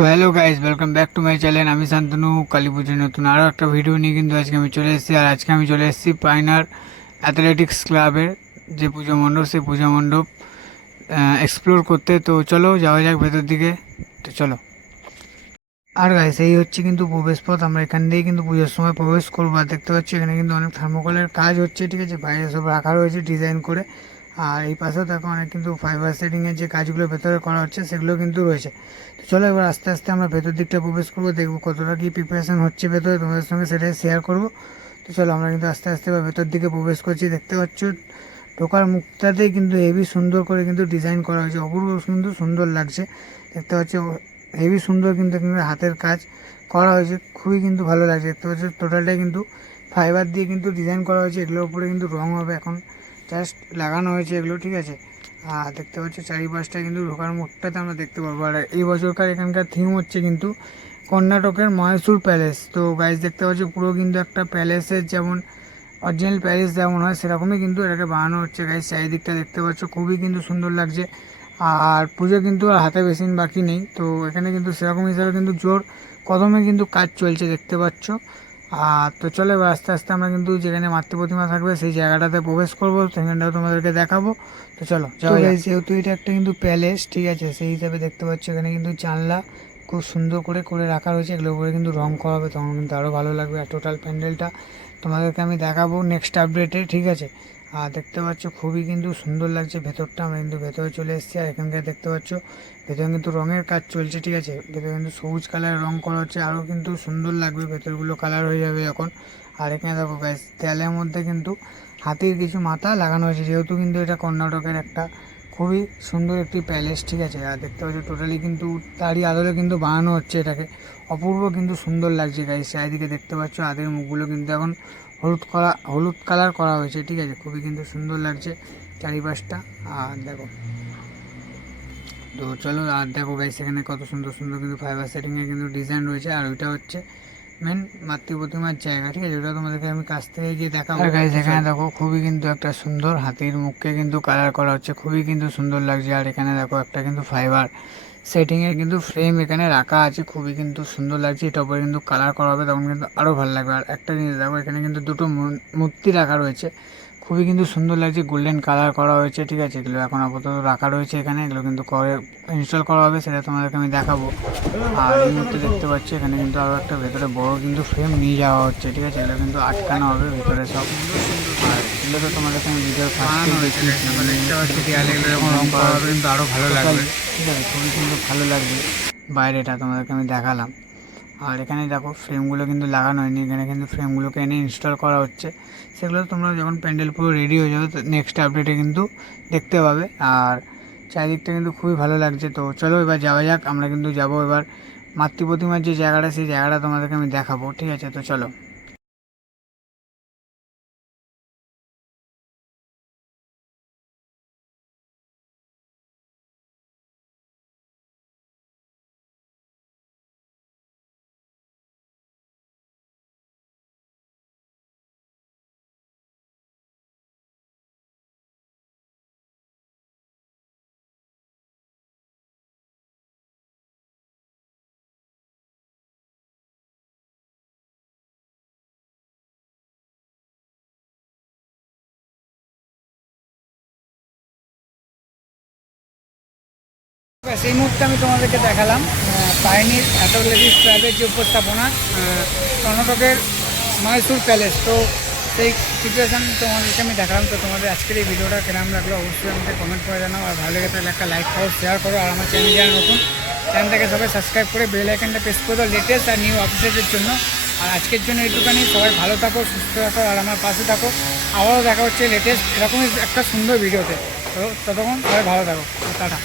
তো hello guys welcome back to my channel আমি শান্তনু, কালী পুজোর নতুন আরও একটা ভিডিও নিয়ে কিন্তু আজকে আমি চলে এসেছি। আর আজকে আমি চলে এসেছি পাইনার অ্যাথলেটিক্স ক্লাবের যে পুজো মণ্ডপ, সেই পুজো মণ্ডপ এক্সপ্লোর করতে। তো চলো, যাওয়া যাক ভেতর দিকে। তো চলো। আর গাইস এই হচ্ছে কিন্তু প্রবেশ পথ। আমরা এখান দিয়ে কিন্তু পুজোর সময় প্রবেশ করব। আর দেখতে পাচ্ছি, এখানে কিন্তু অনেক থার্মোকলের কাজ হচ্ছে, ঠিক আছে? বাইরে সব রাখা রয়েছে ডিজাইন করে। আর এই পাশেও দেখো অনেক কিন্তু ফাইবার সেটিংয়ের যে কাজগুলো ভেতরে করা হচ্ছে, সেগুলো কিন্তু রয়েছে। তো চলো এবার আস্তে আস্তে আমরা ভেতর দিকটা প্রবেশ করব, দেখব কতটা কী প্রিপারেশন হচ্ছে ভেতরে, তোমাদের সঙ্গে সেটাই শেয়ার করব। তো চলো আমরা কিন্তু আস্তে আস্তে এবার ভেতর দিকে প্রবেশ করছি, দেখতে পাচ্ছ? ঢোকার মুখটাতেই কিন্তু হেভি সুন্দর করে কিন্তু ডিজাইন করা হয়েছে, অপূর্ব কিন্তু সুন্দর লাগছে। দেখতে পাচ্ছ? হেভি সুন্দর কিন্তু হাতের কাজ করা হয়েছে, খুবই কিন্তু ভালো লাগছে। দেখতে পাচ্ছ? টোটালটাই কিন্তু ফাইবার দিয়ে কিন্তু ডিজাইন করা হয়েছে, এগুলোর উপরে কিন্তু রং হবে এখন। জাস্ট লাগানো হয়েছে এগুলো, ঠিক আছে? আর দেখতে পাচ্ছ, চারিপাশটা কিন্তু ঢোকার মুখটাতে আমরা দেখতে পারব। আর এই বছরকার এখানকার থিম হচ্ছে কিন্তু কর্ণাটকের মহেশূর প্যালেস তো গাইজ দেখতে পাচ্ছ, পুরো কিন্তু একটা প্যালেসের যেমন অরিজিনাল প্যালেস যেমন হয়, সেরকমই কিন্তু এটাকে বানানো হচ্ছে। গাইজ চারিদিকটা দেখতে পাচ্ছ, খুবই কিন্তু সুন্দর লাগছে। আর পুজো কিন্তু হাতে বেশি বাকি নেই। তো এখানে কিন্তু সেরকম হিসাবে কিন্তু জোর কদমে কিন্তু কাজ চলছে, দেখতে পাচ্ছ। আর তো চলে এবার আস্তে আস্তে আমরা কিন্তু যেখানে মাতৃ প্রতিমা থাকবে সেই জায়গাটাতে প্রবেশ করব। সেখানটাও তোমাদেরকে দেখাবো। তো চলো যেহেতু এটা একটা কিন্তু প্যালেস ঠিক আছে? সেই হিসাবে দেখতে পাচ্ছ এখানে কিন্তু জানলা খুব সুন্দর করে করে রাখা রয়েছে। এগুলো উপরে কিন্তু রং করা হবে তখন কিন্তু আরও ভালো লাগবে। আর টোটাল প্যান্ডেলটা তোমাদেরকে আমি দেখাবো নেক্সট আপডেটে ঠিক আছে? আর দেখতে পাচ্ছ, খুবই কিন্তু সুন্দর লাগছে ভেতরটা। আমরা কিন্তু ভেতরে চলে এসেছি, আর এখানকার দেখতে পাচ্ছ, ভেতরে কিন্তু রঙের কাজ চলছে, ঠিক আছে? ভেতরে কিন্তু সবুজ কালারের রং করা হচ্ছে আরও কিন্তু সুন্দর লাগবে, ভেতরগুলো কালার হয়ে যাবে এখন। আর এখানে দেখো গাইস দেয়ালের মধ্যে কিন্তু হাতির কিছু মাথা লাগানো হয়েছে, যেহেতু কিন্তু এটা কর্ণাটকের একটা খুবই সুন্দর একটি প্যালেস ঠিক আছে? আর দেখতে পাচ্ছ টোটালি কিন্তু তারই আদলে কিন্তু বানানো হচ্ছে এটাকে। অপূর্ব কিন্তু সুন্দর লাগছে গাইস চারিদিকে দেখতে পাচ্ছ আদের মুখগুলো কিন্তু এখন হলুদ করা, হলুদ কালার করা হয়েছে, ঠিক আছে? খুবই কিন্তু সুন্দর লাগছে চারিপাশটা। আর দেখো, তো চলো, আর দেখো গাইস এখানে কত সুন্দর সুন্দর কিন্তু ফাইবার সেটিংয়ে কিন্তু ডিজাইন রয়েছে। আর ওইটা হচ্ছে মেন মাতৃপ্রতিমার জায়গা ঠিক আছে? ওটা তোমাদেরকে আমি কাছ থেকে গিয়ে দেখাবো। গাইস এখানে দেখো খুবই কিন্তু একটা সুন্দর হাতির মুখকে কিন্তু কালার করা হচ্ছে। খুবই কিন্তু সুন্দর লাগছে। আর এখানে দেখো একটা কিন্তু ফাইবার সেটিংয়ের কিন্তু ফ্রেম এখানে রাখা আছে। খুবই কিন্তু সুন্দর লাগছে। এটা উপরে কিন্তু কালার করা হবে তখন কিন্তু আরও ভালো লাগবে। আর একটা জিনিস দেখো এখানে কিন্তু দুটো মূর্তি রাখা রয়েছে। খুবই কিন্তু সুন্দর লাগছে গোল্ডেন কালার করা হয়েছে ঠিক আছে? এগুলো এখন আপাতত রাখা রয়েছে এখানে এগুলো কিন্তু করে ইনস্টল করা হবে সেটা তোমাদেরকে আমি দেখাবো। আর এই মুহূর্তে দেখতে পাচ্ছি এখানে কিন্তু আরও একটা ভেতরে বড় কিন্তু ফ্রেম নিয়ে যাওয়া হচ্ছে ঠিক আছে? এগুলো কিন্তু আটকানো হবে ভেতরে সব। আর এগুলো তো তোমাদেরকে আমি ভিডিও কিন্তু আরও ভালো লাগবে। ঠিক আছে খুবই কিন্তু ভালো লাগবে। বাইরেটা তোমাদেরকে আমি দেখালাম। আর এখানে দেখো ফ্রেমগুলো কিন্তু লাগানো হয়নি। এখানে কিন্তু ফ্রেমগুলোকে এনে ইনস্টল করা হচ্ছে। সেগুলো তোমরা যখন প্যান্ডেল পুরো রেডি হয়ে যাবে, তো নেক্সট আপডেটে কিন্তু দেখতে পাবে। আর চারিদিকটা কিন্তু খুবই ভালো লাগছে। তো চলো এবার যাওয়া যাক। আমরা কিন্তু যাব এবার মাতৃ প্রতিমার যে জায়গাটা, সেই জায়গাটা তোমাদেরকে আমি দেখাবো। ঠিক আছে, তো চলো। এই মুহূর্তে আমি তোমাদেরকে দেখালাম পাইনির অ্যাথলেটিক্স ক্লাবের যে উপস্থাপনা কর্ণাটকের মহীশূর প্যালেস। তো সেই সিচুয়েশান তোমাদেরকে আমি দেখালাম, তো তোমাদের আজকের এই ভিডিওটা কেরাম লাগল অবশ্যই আমাকে কমেন্ট করে জানাও। আর ভালো লেগে তাহলে একটা লাইক করো শেয়ার করো, আর আমার চ্যানেল যারা নতুন চ্যানেলটাকে সবাই সাবস্ক্রাইব করে বেল আইকনটা প্রেস করে দাও লেটেস্ট আর নিউ আপডেটের জন্য। আর আজকের জন্য এইটুখানি, সবাই ভালো থাকো, সুস্থ থাকো, আর আমার পাশে থাকো। আবারও দেখা হচ্ছে লেটেস্ট এরকমই একটা সুন্দর ভিডিওতে তো ততক্ষণ সবাই ভালো থাকো। টাটা।